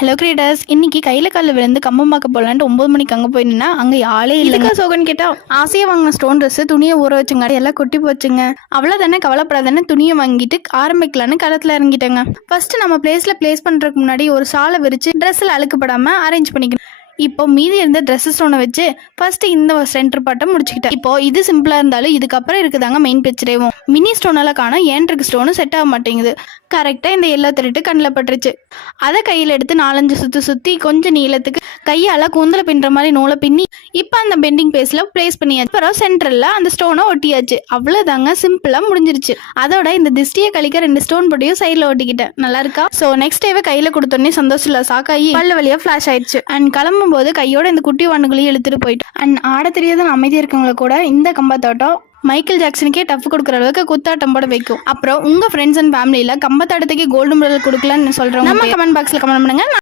Hello creators, இன்னைக்கு கையில் காலில் விழுந்து கம்பம் பார்க்க போகலான்ட்டு 9 மணிக்கு அங்கே போய் நின்னா அங்கே ஆளே இல்லைக்கா. சோகன் கேட்டால் ஆசையாக வாங்கின ஸ்டோன் ட்ரெஸ்ஸு துணியை ஊற வச்சுங்க, எல்லாம் கொட்டி போச்சுங்க. அவ்வளோதானே, கவலைப்படாதானே, துணியை வாங்கிட்டு ஆரம்பிக்கலான்னு களத்தில் இறங்கிட்டேங்க. ஃபர்ஸ்ட் நம்ம பிளேஸ் பண்ணுறதுக்கு முன்னாடி ஒரு சாலை விரித்து ட்ரெஸ்ஸில் அழுக்குப்படாமல் அரேஞ்ச் பண்ணிக்கணும். இப்போ மீதி இருந்த ட்ரெஸ் ஸ்டோனை வச்சு ஃபர்ஸ்ட் இந்த சென்டர் பாட்டை முடிச்சுக்கிட்டேன். இப்போ இது சிம்பிளா இருந்தாலும் இதுக்கப்புறம் இருக்குதாங்க மெயின் பிக்சரேவும். மினி ஸ்டோனால காண ஏன்ட்ருக்கு ஸ்டோனும் செட் ஆக மாட்டேங்குது. கரெக்டாக இந்த எல்லோ திருட்டு கண்ணில் பட்டுருச்சு. அதை கையில் எடுத்து 4-5 சுற்றி கொஞ்சம் நீளத்துக்கு கையால் கூந்தலை பின்னுற மாதிரி நூலை பின்னி இப்போ அந்த பெண்டிங் பேஸில் பிளேஸ் பண்ணியாச்சு. அப்புறம் சென்டரில் அந்த ஸ்டோனை ஒட்டியாச்சு. அவ்வளோதாங்க, சிம்பிளாக முடிஞ்சிருச்சு. அதோட இந்த திஷ்டியை கழிக்க 2 ஸ்டோன் போட்டியும் சைடில் ஒட்டிக்கிட்டேன். நல்லா இருக்கா? ஸோ நெக்ஸ்ட் டேவே கையில் கொடுத்தோன்னே சந்தோஷம் சாக்காயி பல்ல வழியாக ஃப்ளாஷ் ஆயிடுச்சு. அண்ட் கிளம்பும் போது கையோட இந்த குட்டி வாண்டுகளையும் இழுத்துட்டு போயிட்டு அண்ட் ஆட தெரியாதுன்னு அமைதியாக இருக்கவங்கள கூட இந்த கம்பத்தாட்டம் மைக்கேல் ஜாக்சனுக்கே டஃப் கொடுக்குற அளவுக்கு குத்தாட்டம் போட வைக்கும். அப்புறம் உங்க ஃப்ரெண்ட்ஸ் அண்ட் ஃபேமிலியில கம்பத்தாட்டத்துக்கு கோல்டு மெடல் கொடுக்கலான்னு சொல்றோம். நம்ம கமெண்ட் பாக்ஸ்ல கமெண்ட் பண்ணுங்க.